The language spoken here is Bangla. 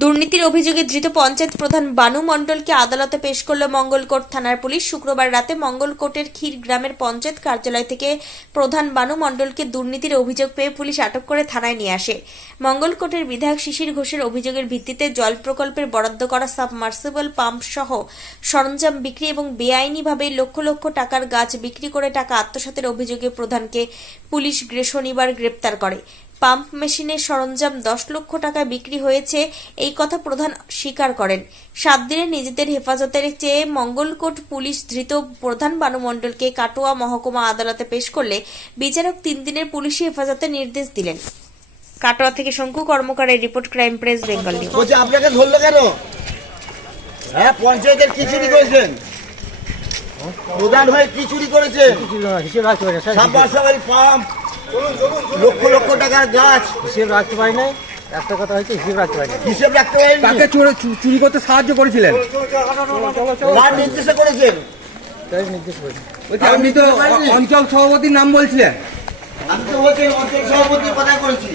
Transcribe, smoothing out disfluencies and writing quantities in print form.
দুর্নীতির অভিযোগে ধৃত পঞ্চায়েত প্রধান বানু মণ্ডলকে আদালতে পেশ করল মঙ্গলকোট থানার পুলিশ। শুক্রবার রাতে মঙ্গলকোটের ক্ষীর গ্রামের পঞ্চায়েত কার্যালয় থেকে প্রধান বানু মণ্ডলকে দুর্নীতির অভিযোগ পেয়ে পুলিশ আটক করে থানায় নিয়ে আসে। মঙ্গলকোটের বিধায়ক শিশির ঘোষের অভিযোগের ভিত্তিতে জল প্রকল্পের বরাদ্দ করা সাবমার্সিবল পাম্প সহ সরঞ্জাম বিক্রি এবং বেআইনিভাবে লক্ষ লক্ষ টাকার গাছ বিক্রি করে টাকা আত্মসাতের অভিযোগে প্রধানকে পুলিশ শনিবার গ্রেপ্তার করে। পাম্প মেশিনের সরঞ্জাম 10 লক্ষ টাকায় বিক্রি হয়েছে এই কথা প্রধান স্বীকার করেন। 7 দিনে নিজেদের হেফাজতের চেয়ে মঙ্গলকোট পুলিশ ধৃত প্রধান বানু মণ্ডলকে কাটোয়া মহকুমা আদালতে পেশ করলে বিচারক 3 দিনের পুলিশি হেফাজতের নির্দেশ দিলেন। কাটোয়া থেকে শঙ্কু কর্মকারের report, crime press Bengal news. বলছি আপনাকে ধরলো কেন? হ্যাঁ, পঞ্চায়েতের কি চুরি করেছেন? প্রধান হয়ে কি চুরি করেছেন? সাবমার্সিবল পাম্প, লক্ষ লক্ষ টাকার গাছ হিসেব রাখতে পারি নাই। একটা কথা হচ্ছে হিসেব রাখতে পারি না। হিসেব রাখতে পারেন? তাকে চুরি করতে সাহায্য করেছিলেন? কার নির্দেশে করেছেন? তাই নির্দেশ করি। আপনি তো অঞ্চল সভাপতির নাম বলছিলেন। আমি তো বলছি অঞ্চল সভাপতির কথা করেছি।